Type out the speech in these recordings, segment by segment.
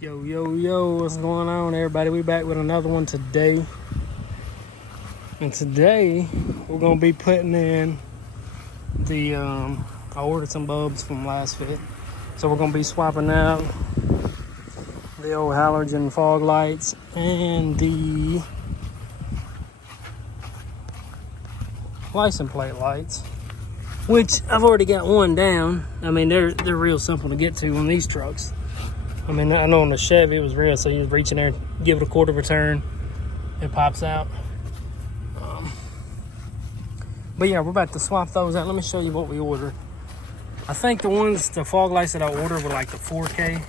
Yo, yo, yo, what's going on, everybody? We back with another one today. And today, we're going to be putting in the, I ordered some bulbs from LASFIT. So we're going to be swapping out the old halogen fog lights and the license plate lights, which I've already got one down. I mean, they're real simple to get to on these trucks. I mean, I know on the Chevy it was real, so you just reach in there, give it a quarter of a turn, it pops out. But yeah, we're about to swap those out. Let me show you what we ordered. I think the fog lights that I ordered were like the 4K.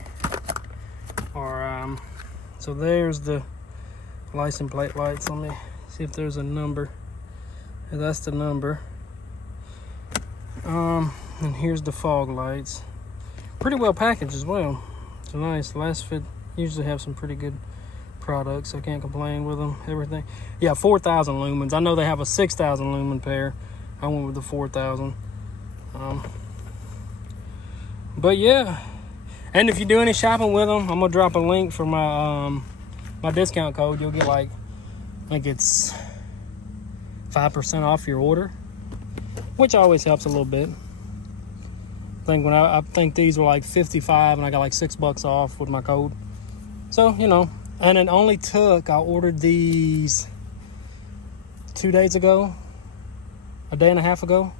So there's the license plate lights. Let me see if there's a number. Yeah, that's the number. And here's the fog lights. Pretty well packaged as well. It's nice. LASFIT usually have some pretty good products. I can't complain with them. Everything. Yeah, 4,000 lumens. I know they have a 6,000 lumen pair. I went with the 4,000. But yeah. And if you do any shopping with them, I'm gonna drop a link for my my discount code. You'll get like, I think it's 5% off your order, which always helps a little bit. I think these were like 55 and I got like $6 off with my code. So, you know, and it only took, I ordered these 2 days ago, a day and a half ago.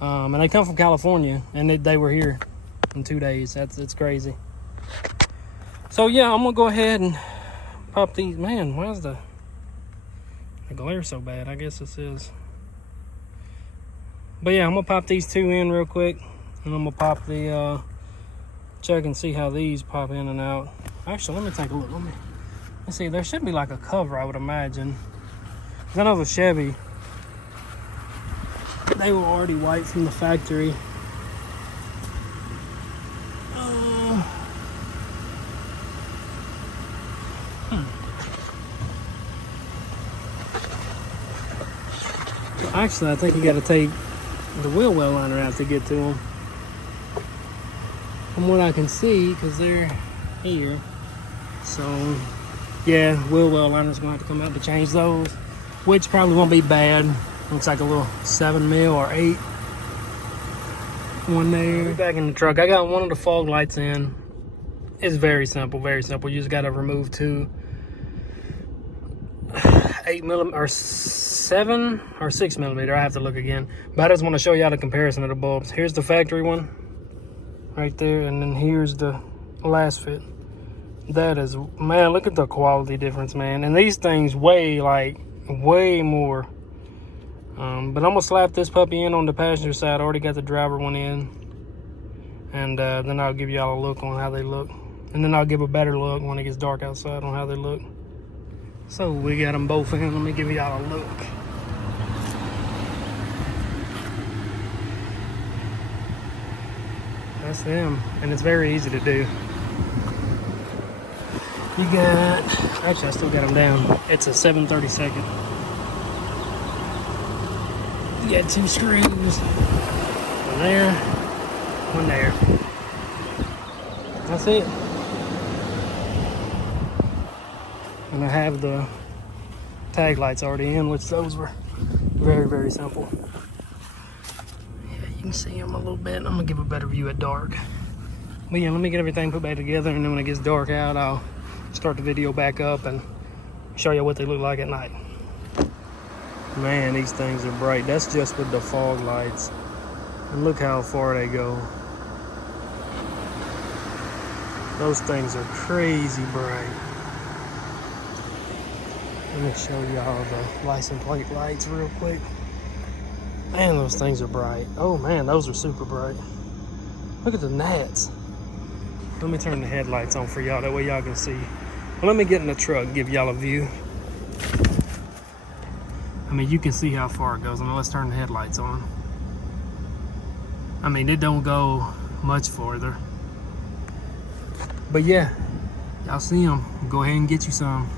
And they come from California and they were here in 2 days. It's crazy. So yeah, I'm gonna go ahead and pop these. Man, why is the glare so bad? I guess this is. But yeah, I'm gonna pop these two in real quick. And I'm gonna pop the, check and see how these pop in and out. Actually, let me take a look. Let me see. There should be like a cover, I would imagine. 'Cause I know the Chevy, they were already white from the factory. Actually, I think you got to take the wheel well liner out to get to them. From what I can see, because they're here. So, yeah, wheel well liner's going to have to come out to change those, which probably won't be bad. Looks like a little 7 mil or 8. One there. Back in the truck, I got one of the fog lights in. It's very simple, very simple. You just got to remove two 8mm or 7 or 6mm. I have to look again. But I just want to show y'all the comparison of the bulbs. Here's the factory one. Right there, and then here's the LASFIT. That is, man, look at the quality difference, man. And these things weigh way more. But I'm gonna slap this puppy in on the passenger side. I already got the driver one in, and then I'll give y'all a look on how they look, and then I'll give a better look when it gets dark outside on how they look. So we got them both in. Let me give y'all a look. That's them, and it's very easy to do. You got, actually I still got them down. It's a 7/32. You got 2 screws. One there, one there. That's it. And I have the tag lights already in, which those were very, very simple. You can see them a little bit. I'm gonna give a better view at dark. But yeah, let me get everything put back together, and then when it gets dark out, I'll start the video back up and show you what they look like at night. Man, these things are bright. That's just with the fog lights. And look how far they go. Those things are crazy bright. Let me show y'all the license plate lights real quick. Man, those things are bright. Oh man, those are super bright. Look at the gnats. Let me turn the headlights on for y'all, that way y'all can see. Well, let me get in the truck and give y'all a view. I mean, you can see how far it goes. I mean, let's turn the headlights on. I mean, it don't go much farther. But yeah, y'all see them. Go ahead and get you some.